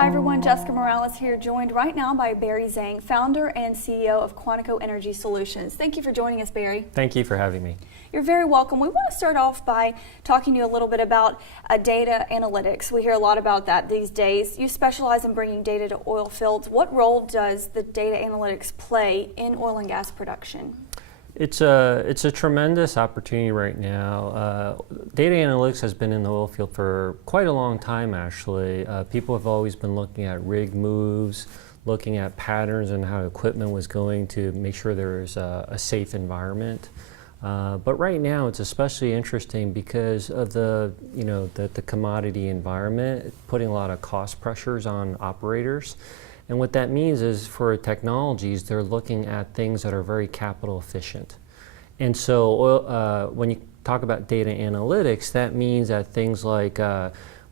Hi everyone, Jessica Morales here, joined right now by Barry Zhang, founder and CEO of Quantico Energy Solutions. Thank you for joining us, Barry. Thank you for having me. You're very welcome. We want to start off by talking to you a little bit about data analytics. We hear a lot about that these days. You specialize in bringing data to oil fields. What role does the data analytics play in oil and gas production? It's a tremendous opportunity right now. Data analytics has been in the oil field for quite a long time, actually. People have always been looking at rig moves, looking at patterns and how equipment was going to make sure there is a safe environment. But right now it's especially interesting because of the commodity environment, putting a lot of cost pressures on operators. And what that means is for technologies, they're looking at things that are very capital efficient. And so when you talk about data analytics, that means that things like,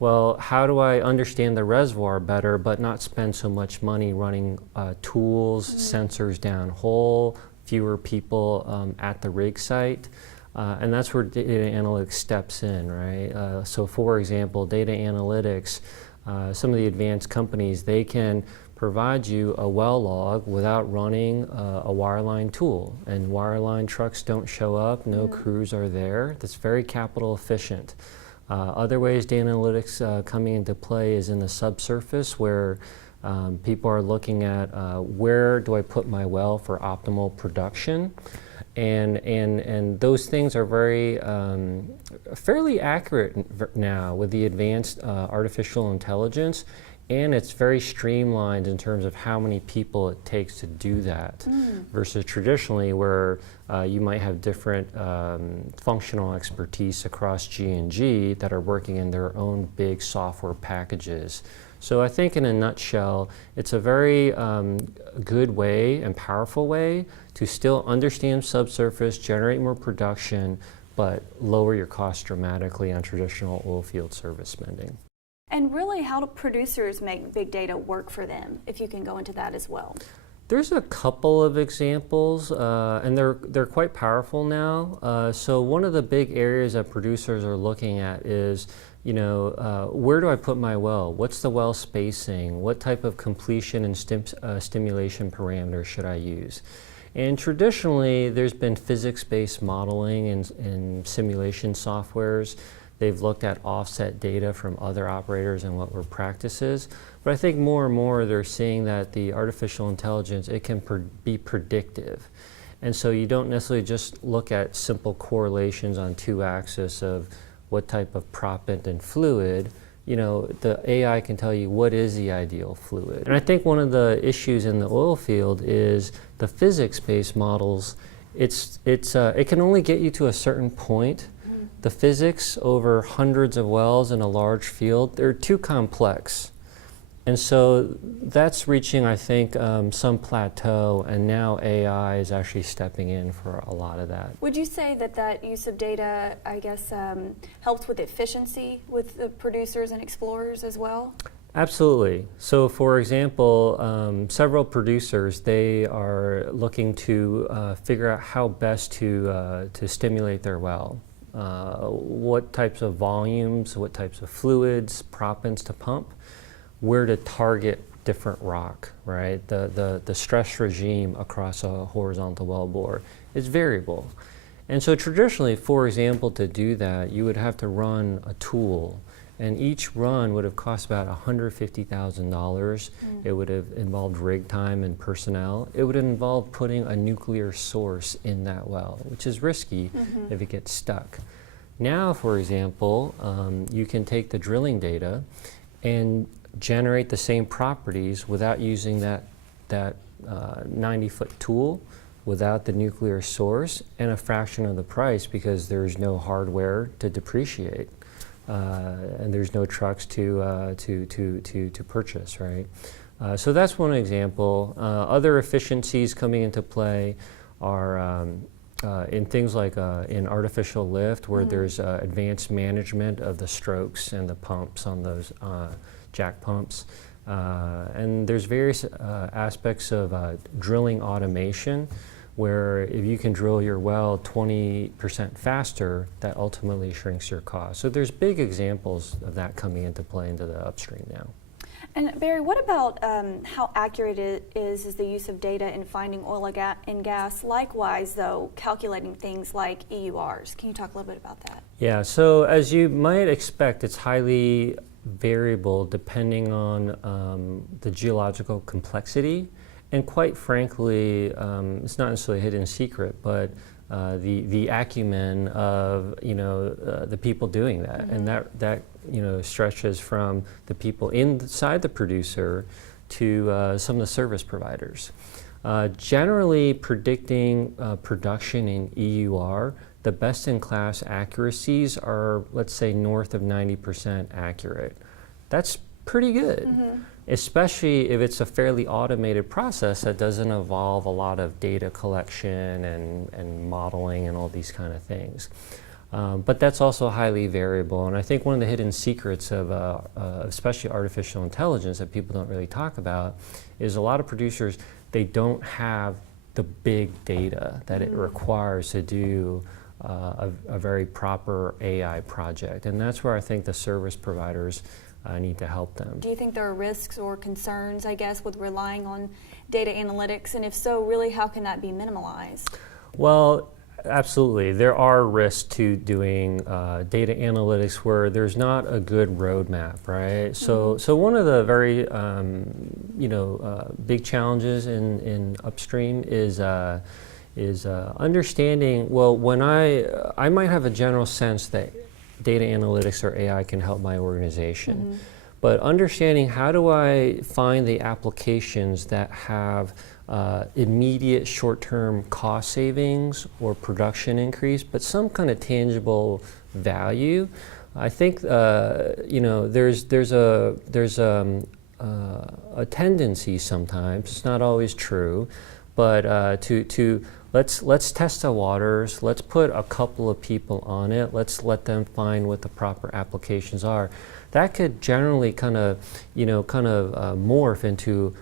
well, how do I understand the reservoir better but not spend so much money running tools, sensors downhole, fewer people at the rig site? And that's where data analytics steps in, right? So for example, data analytics, some of the advanced companies, they can provide you a well log without running a wireline tool. And wireline trucks don't show up, no crews are there. That's very capital efficient. Other ways data analytics coming into play is in the subsurface where people are looking at where do I put my well for optimal production. And those things are very fairly accurate now with the advanced artificial intelligence, and it's very streamlined in terms of how many people it takes to do that versus traditionally where you might have different functional expertise across G&G that are working in their own big software packages. So I think in a nutshell, it's a very good way and powerful way to still understand subsurface, generate more production, but lower your costs dramatically on traditional oil field service spending. And really, how do producers make big data work for them, if you can go into that as well? There's a couple of examples, and they're quite powerful now. So one of the big areas that producers are looking at is, where do I put my well? What's the well spacing? What type of completion and stimulation parameters should I use? And traditionally, there's been physics-based modeling and simulation softwares. They've looked at offset data from other operators and what were practices. But I think more and more they're seeing that the artificial intelligence, it can be predictive. And so you don't necessarily just look at simple correlations on two axes of what type of proppant and fluid. The AI can tell you what is the ideal fluid. And I think one of the issues in the oil field is the physics-based models, it can only get you to a certain point. The physics over hundreds of wells in a large field, they're too complex. And so that's reaching, I think, some plateau, and now AI is actually stepping in for a lot of that. Would you say that use of data, I guess, helps with efficiency with the producers and explorers as well? Absolutely. So for example, several producers, they are looking to figure out how best to stimulate their well. What types of volumes, what types of fluids, proppants to pump, where to target different rock, right? The stress regime across a horizontal wellbore is variable. And so traditionally, for example, to do that, you would have to run a tool, and each run would have cost about $150,000. It would have involved rig time and personnel. It would involve putting a nuclear source in that well, which is risky if it gets stuck. Now, for example, you can take the drilling data and generate the same properties without using that 90-foot tool, without the nuclear source, and a fraction of the price because there's no hardware to depreciate. And there's no trucks to purchase, right? So that's one example. Other efficiencies coming into play are in things like in artificial lift, where there's advanced management of the strokes and the pumps on those jack pumps. And there's various aspects of drilling automation, where if you can drill your well 20% faster, that ultimately shrinks your cost. So there's big examples of that coming into play into the upstream now. And Barry, what about how accurate it is the use of data in finding oil and gas? Likewise, though, calculating things like EURs. Can you talk a little bit about that? Yeah, so as you might expect, it's highly variable depending on the geological complexity. And quite frankly, it's not necessarily a hidden secret, but the acumen of the people doing that, and that stretches from the people inside the producer to some of the service providers. Generally, predicting production in EUR, the best-in-class accuracies are, let's say, north of 90% accurate. That's pretty good. Especially if it's a fairly automated process that doesn't involve a lot of data collection and modeling and all these kind of things. But that's also highly variable, and I think one of the hidden secrets of especially artificial intelligence that people don't really talk about is a lot of producers, they don't have the big data that it requires to do a very proper AI project, and that's where I think the service providers need to help them. Do you think there are risks or concerns, I guess, with relying on data analytics? And if so, really, how can that be minimalized? Well, absolutely. There are risks to doing data analytics where there's not a good roadmap, right? So one of the very big challenges in upstream is understanding. Well, when I might have a general sense that data analytics or AI can help my organization. But understanding how do I find the applications that have immediate short-term cost savings or production increase, but some kind of tangible value. I think there's a tendency sometimes, it's not always true, but to let's test the waters, let's put a couple of people on it, let's let them find what the proper applications are. That could generally kind of morph into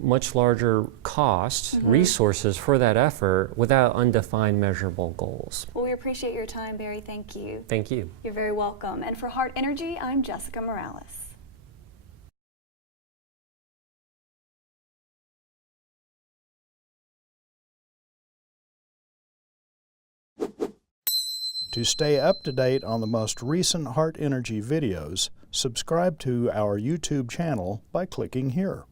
much larger costs, resources for that effort without undefined measurable goals. Well, we appreciate your time, Barry. Thank you. Thank you. You're very welcome. And for Heart Energy, I'm Jessica Morales. To stay up to date on the most recent Heart Energy videos, subscribe to our YouTube channel by clicking here.